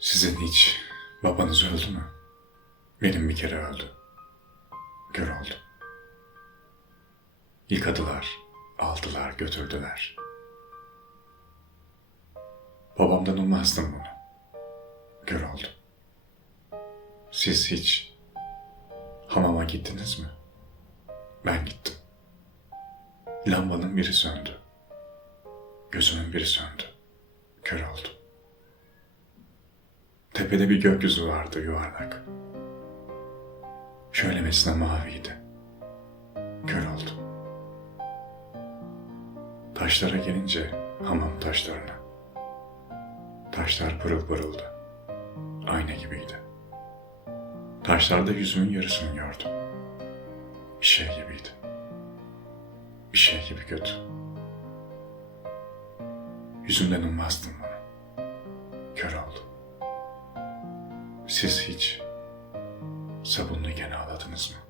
Sizin hiç babanız öldü mü? Benim bir kere öldü. Kör oldu. Yıkadılar, aldılar, götürdüler. Babamdan ummazdım bunu. Kör oldu. Siz hiç hamama gittiniz mi? Ben gittim. Lambanın biri söndü. Gözümün biri söndü. Kör oldum. Tepede bir gökyüzü vardı yuvarlak. Şöylemesine maviydi. Kör oldum. Taşlara gelince hamam taşlarına. Taşlar pırıl pırıldı. Ayna gibiydi. Taşlarda yüzümün yarısını gördüm. Bir şey gibiydi. Bir şey gibi kötü. Yüzümden ummazdım bunu. Siz hiç sabunlu gene ağladınız mı?